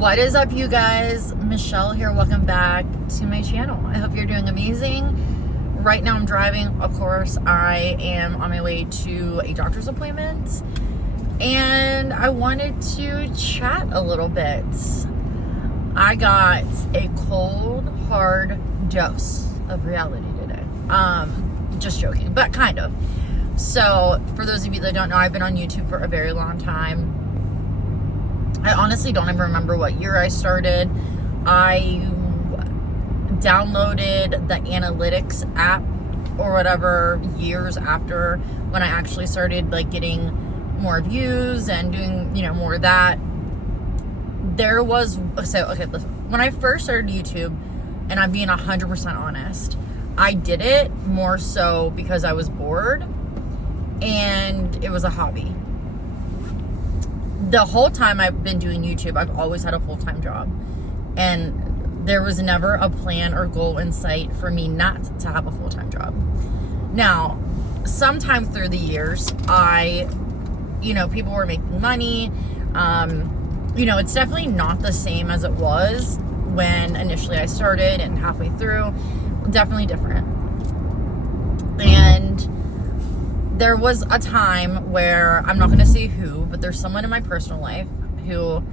What is up, you guys? Michelle here. Welcome back to my channel. I hope you're doing amazing. Right now I'm driving. Of course, I am on my way to a doctor's appointment, and I wanted to chat a little bit. I got a cold, hard dose of reality today. Just joking, but kind of. So, for those of you that don't know, I've been on YouTube for a very long time. I honestly don't even remember what year I started. I downloaded the analytics app or whatever years after when I actually started like getting more views and doing, more of that. Listen, when I first started YouTube, and I'm being 100% honest, I did it more so because I was bored and it was a hobby. The whole time I've been doing YouTube, I've always had a full-time job, and there was never a plan or goal in sight for me not to have a full-time job. Now, sometime through the years, people were making money. It's definitely not the same as it was when initially I started and halfway through. Definitely different. And there was a time where, I'm not going to say who, but there's someone in my personal life who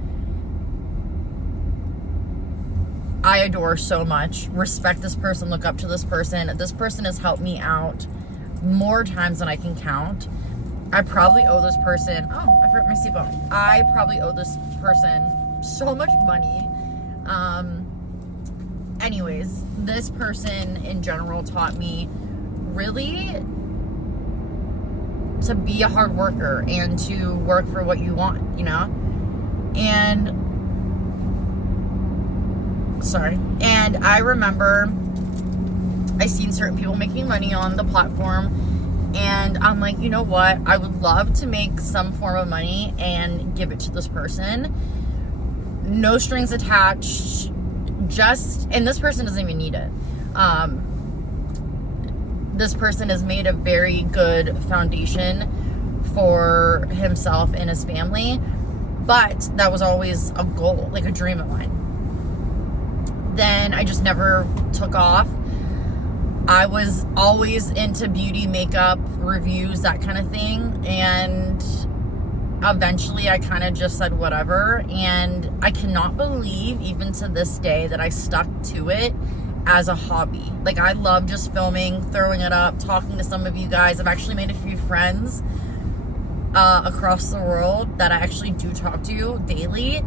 I adore so much, respect this person, look up to this person. This person has helped me out more times than I can count. I probably owe this person, I forgot my seatbelt. I probably owe this person so much money. Anyways, this person in general taught me really to be a hard worker and to work for what you want, And I remember I seen certain people making money on the platform, and I'm like, you know what? I would love to make some form of money and give it to this person. No strings attached. And this person doesn't even need it. This person has made a very good foundation for himself and his family, but that was always a goal, like a dream of mine. Then I just never took off. I was always into beauty, makeup, reviews, that kind of thing, and eventually I kind of just said whatever, and I cannot believe even to this day that I stuck to it as a hobby. Like, I love just filming, throwing it up, talking to some of you guys. I've actually made a few friends across the world that I actually do talk to daily.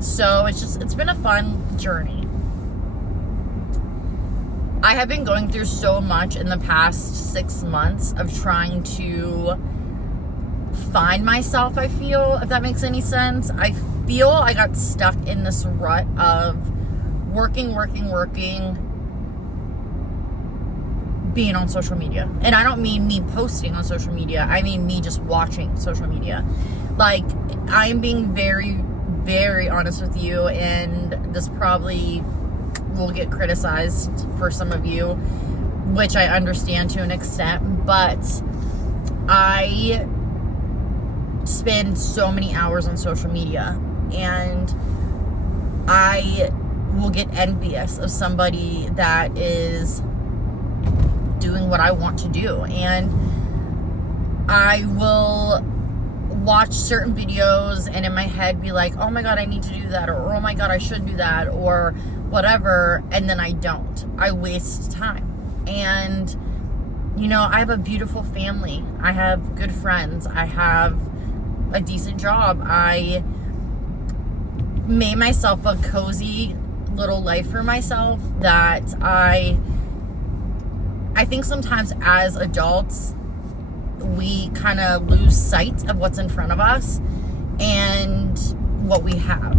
So it's been a fun journey. I have been going through so much in the past 6 months of trying to find myself, I feel, if that makes any sense. I feel I got stuck in this rut of working, being on social media. And I don't mean me posting on social media. I mean me just watching social media. Like, I'm being very, very honest with you, and this probably will get criticized for some of you, which I understand to an extent, but I spend so many hours on social media, and I will get envious of somebody that is doing what I want to do, and I will watch certain videos and in my head be like, oh my god, I need to do that, or oh my god, I should do that, or whatever, and then I don't. I waste time. And I have a beautiful family, I have good friends, I have a decent job, I made myself a cozy little life for myself that I think sometimes as adults we kind of lose sight of what's in front of us and what we have.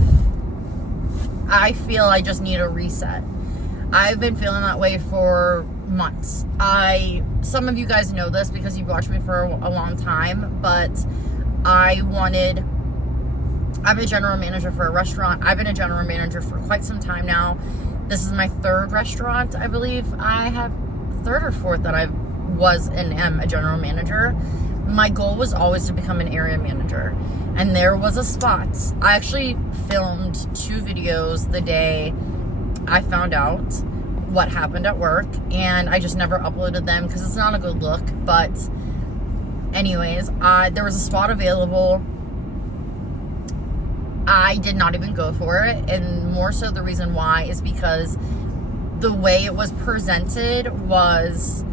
I feel I just need a reset. I've been feeling that way for months. Some of you guys know this because you've watched me for a long time, but I'm a general manager for a restaurant. I've been a general manager for quite some time now. This is my third restaurant, I believe. I have third or fourth that I was and am a general manager. my goal was always to become an area manager. And there was a spot. I actually filmed 2 videos the day I found out what happened at work, and I just never uploaded them because it's not a good look. But anyways, there was a spot available. I did not even go for it, and more so the reason why is because the way it was presented was,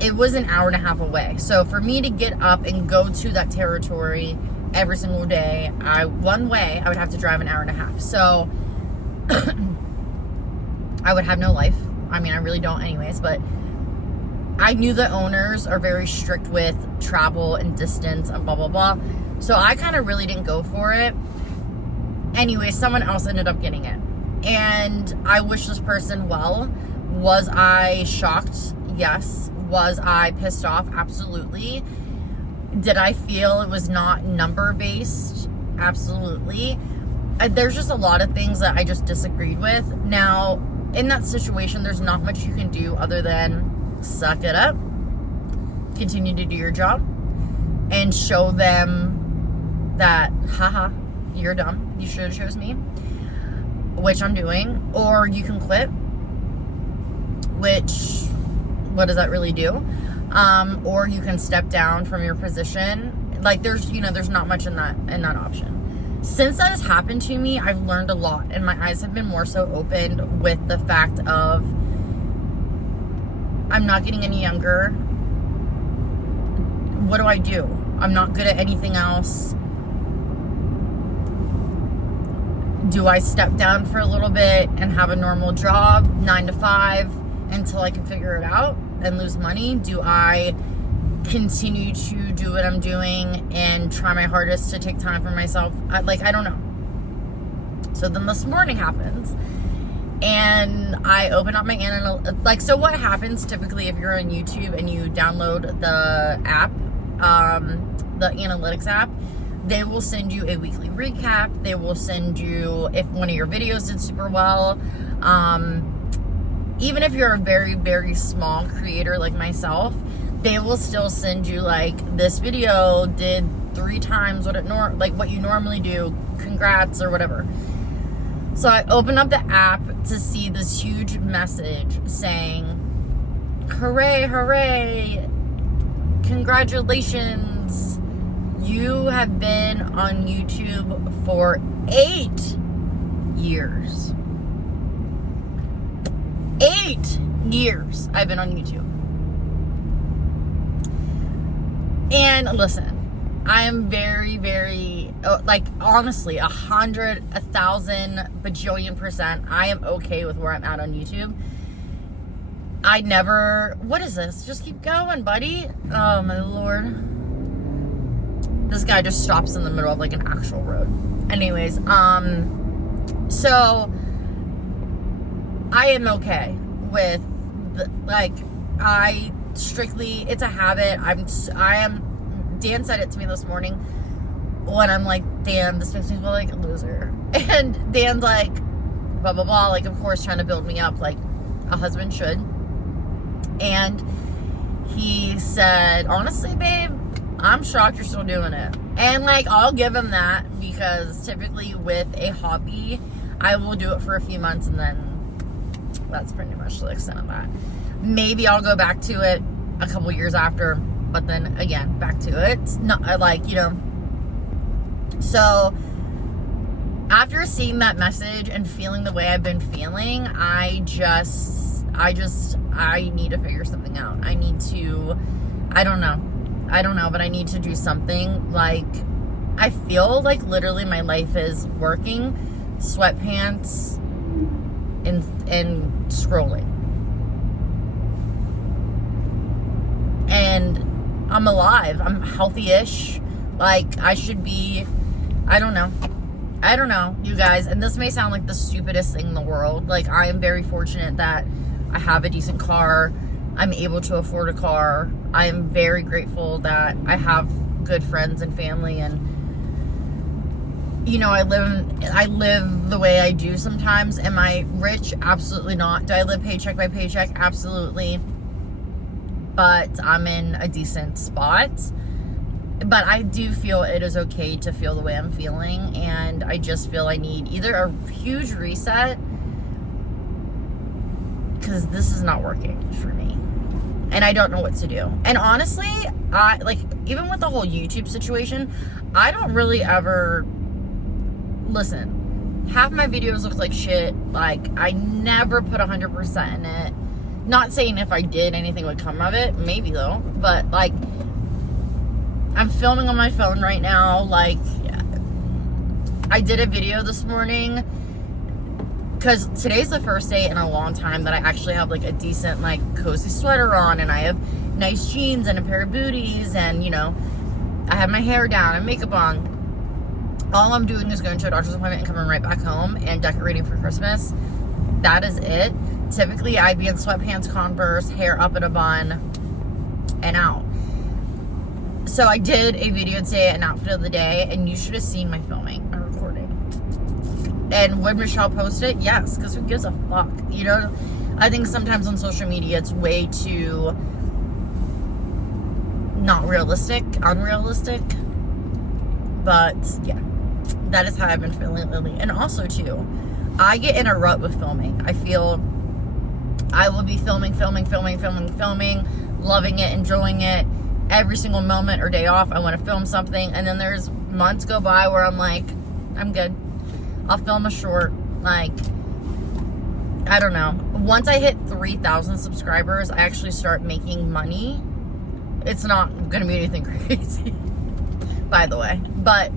it was an hour and a half away. So for me to get up and go to that territory every single day, one way, I would have to drive an hour and a half. So I would have no life. I mean, I really don't anyways, but I knew the owners are very strict with travel and distance and blah, blah, blah. So I kind of really didn't go for it. Anyway, someone else ended up getting it. And I wish this person well. Was I shocked? Yes. Was I pissed off? Absolutely. Did I feel it was not number-based? Absolutely. There's just a lot of things that I just disagreed with. Now, in that situation, there's not much you can do other than suck it up, continue to do your job, and show them that, haha, you're dumb. You should have chose me, which I'm doing. Or you can quit, which, what does that really do? Or you can step down from your position. Like, there's not much in that option. Since that has happened to me, I've learned a lot, and my eyes have been more so opened with the fact of I'm not getting any younger. What do I do? I'm not good at anything else. Do I step down for a little bit and have a normal job, 9 to 5, until I can figure it out and lose money? Do I continue to do what I'm doing and try my hardest to take time for myself? I don't know. So then this morning happens, and I open up my so what happens typically if you're on YouTube and you download the app, the analytics app, they will send you a weekly recap. They will send you if one of your videos did super well. Even if you're a very, very small creator like myself, they will still send you like, this video did 3 times what you normally do. Congrats or whatever. So I open up the app to see this huge message saying, hooray, hooray, congratulations. You have been on YouTube for 8 years. 8 years I've been on YouTube. And listen, I am very, very, honestly, 100, 1,000, bajillion %, I am okay with where I'm at on YouTube. What is this? Just keep going, buddy. Oh, my Lord. This guy just stops in the middle of, an actual road. Anyways, so I am okay with, it's a habit. Dan said it to me this morning when I'm like, damn, this makes me feel like a loser. And Dan's like, blah, blah, blah, of course, trying to build me up like a husband should. And he said, honestly, babe, I'm shocked you're still doing it. And I'll give him that, because typically with a hobby, I will do it for a few months and then that's pretty much the extent of that. Maybe I'll go back to it a couple years after, but then again, back to it. Not so after seeing that message and feeling the way I've been feeling, I need to figure something out. I don't know, but I need to do something. I feel like literally my life is working, sweatpants, and scrolling. And I'm alive. I'm healthy-ish. I should be, I don't know, you guys. And this may sound like the stupidest thing in the world. I am very fortunate that I have a decent car. I'm able to afford a car. I am very grateful that I have good friends and family, and I live the way I do sometimes. Am I rich? Absolutely not. Do I live paycheck by paycheck? Absolutely. But I'm in a decent spot. But I do feel it is okay to feel the way I'm feeling, and I just feel I need either a huge reset, because this is not working for me, and I don't know what to do. And honestly, I like, even with the whole YouTube situation, I don't really ever listen. Half my videos look like shit. Like, I never put 100% in it. Not saying if I did, anything would come of it. Maybe though. But like, I'm filming on my phone right now. Like, I did a video this morning because today's the first day in a long time that I actually have like a decent, like, cozy sweater on, and I have nice jeans and a pair of booties, and, you know, I have my hair down and makeup on. All I'm doing is going to a doctor's appointment and coming right back home and decorating for Christmas. That is it. Typically, I'd be in sweatpants, Converse, hair up in a bun, and out. So I did a video today, an outfit of the day, and you should have seen my filming, my recording. And would Michelle post it? Yes, because who gives a fuck? You know, I think sometimes on social media it's way too not realistic, unrealistic. But yeah, that is how I've been feeling lately. And also too, I get in a rut with filming. I feel I will be filming, loving it, enjoying it. Every single moment or day off, I want to film something, and then there's months go by where I'm like, I'm good. I'll film a short. Like, I don't know. Once I hit 3,000 subscribers, I actually start making money. It's not going to be anything crazy, by the way. But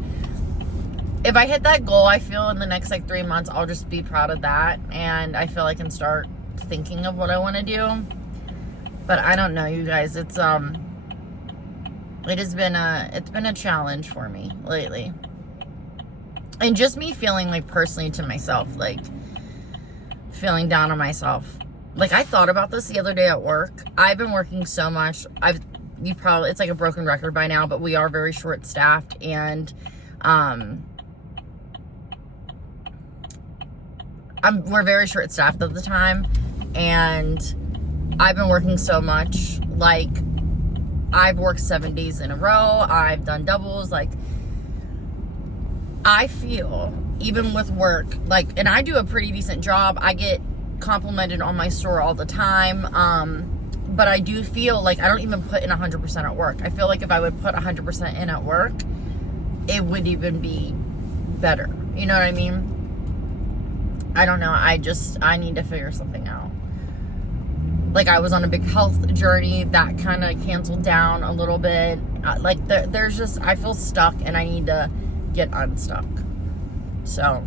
if I hit that goal, I feel in the next like 3 months, I'll just be proud of that, and I feel I can start thinking of what I want to do. But I don't know, you guys. It's been a challenge for me lately. And just me feeling like personally to myself, like feeling down on myself. Like, I thought about this the other day at work. I've been working so much. It's like a broken record by now, but we are very short staffed, and we're very short staffed at the time, and I've been working so much. Like, I've worked 7 days in a row. I've done doubles. Like, I feel, even with work, like, and I do a pretty decent job. I get complimented on my store all the time. But I do feel like I don't even put in 100% at work. I feel like if I would put 100% in at work, it would even be better. You know what I mean? I don't know. I need to figure something out. Like, I was on a big health journey that kind of canceled down a little bit. Like, there's just, I feel stuck, and I need to get unstuck. So,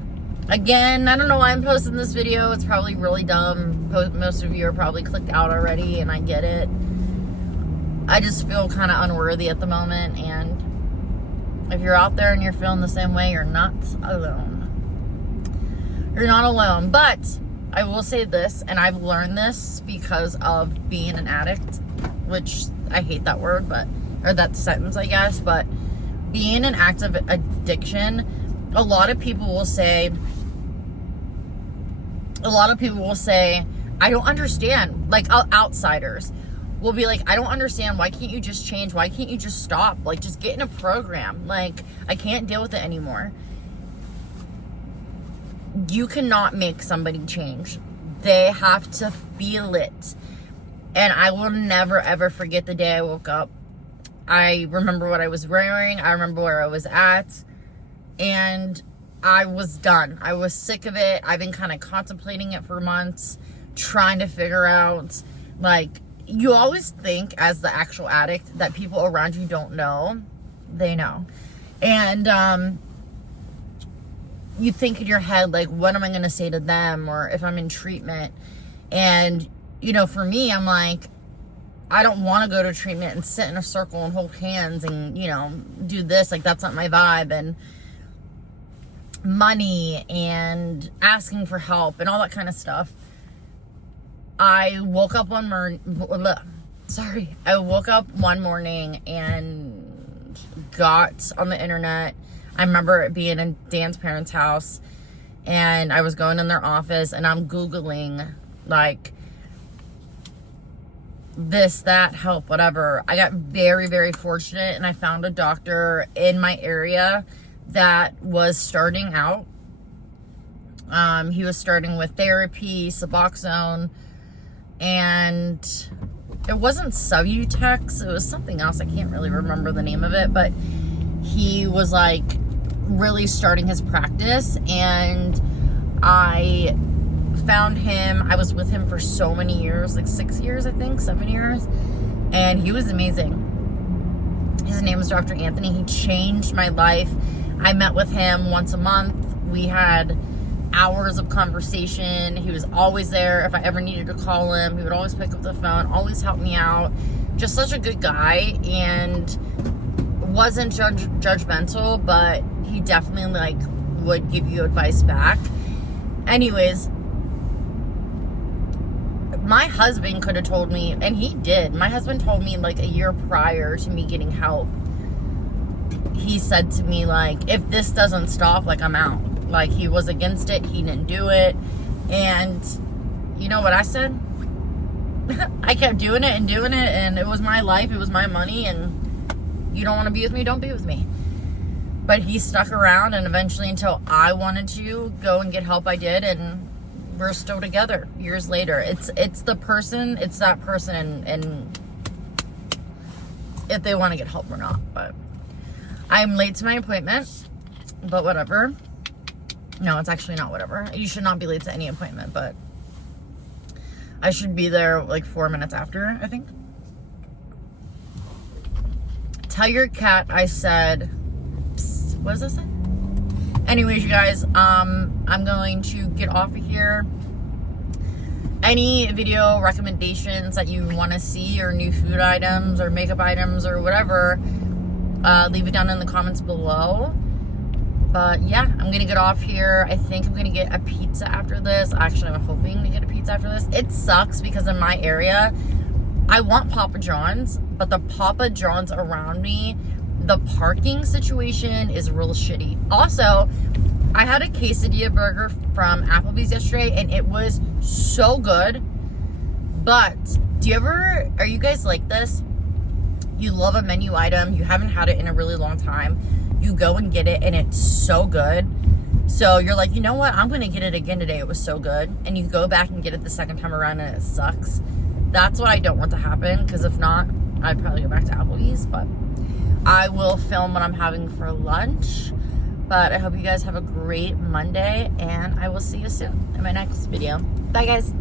again, I don't know why I'm posting this video. It's probably really dumb. Most of you are probably clicked out already, and I get it. I just feel kind of unworthy at the moment, and if you're out there and you're feeling the same way, you're not alone. You're not alone. But I will say this, and I've learned this because of being an addict, which I hate that word, or that sentence, I guess, but being an active addiction, a lot of people will say, I don't understand. Like, outsiders will be like, I don't understand. Why can't you just change? Why can't you just stop? Like, just get in a program. Like, I can't deal with it anymore. You cannot make somebody change. They have to feel it. And I will never, ever forget the day I woke up. I remember what I was wearing. I remember where I was at. And I was done. I was sick of it. I've been kind of contemplating it for months, trying to figure out, like, you always think as the actual addict that people around you don't know. They know. And you think in your head, like, what am I going to say to them, or if I'm in treatment? And, you know, for me, I'm like, I don't want to go to treatment and sit in a circle and hold hands and, you know, do this. Like, that's not my vibe. And money and asking for help and all that kind of stuff. I woke up one morning and got on the internet. I remember it being in Dan's parents' house, and I was going in their office, and I'm Googling, like, this, that, help, whatever. I got very, very fortunate, and I found a doctor in my area that was starting out. He was starting with therapy, Suboxone, and it wasn't Subutex, it was something else. I can't really remember the name of it, but he was like really starting his practice, and I found him. I was with him for so many years, like 6 years, I think, 7 years, and he was amazing. His name was Dr. Anthony. He changed my life. I met with him once a month. We had hours of conversation. He was always there. If I ever needed to call him, he would always pick up the phone, always help me out. Just such a good guy, and wasn't judgmental, but he definitely like would give you advice back. Anyways, my husband could have told me, and he did. My husband told me like a year prior to me getting help. He said to me, like, if this doesn't stop, like, I'm out. Like, he was against it. He didn't do it. And you know what I said? I kept doing it, and it was my life. It was my money, and you don't want to be with me, don't be with me. But he stuck around, and eventually, until I wanted to go and get help, I did, and we're still together years later. It's that person, and if they want to get help or not. But I'm late to my appointment, but whatever. No, it's actually not whatever. You should not be late to any appointment, but I should be there like 4 minutes after, I think. Tell your cat I said, psst, what does that say? Anyways, you guys, I'm going to get off of here. Any video recommendations that you want to see, or new food items or makeup items or whatever, leave it down in the comments below. But yeah, I'm gonna get off here. I think I'm gonna get a pizza after this. Actually, I'm hoping to get a pizza after this. It sucks because in my area, I want Papa John's, but the Papa John's around me, the parking situation is real shitty. Also, I had a quesadilla burger from Applebee's yesterday, and it was so good. But are you guys like this? You love a menu item, you haven't had it in a really long time, you go and get it, and it's so good. So you're like, you know what? I'm going to get it again today. It was so good. And you go back and get it the second time around, and it sucks. That's what I don't want to happen, because if not, I'd probably go back to Applebee's. But I will film what I'm having for lunch. But I hope you guys have a great Monday, and I will see you soon in my next video. Bye, guys.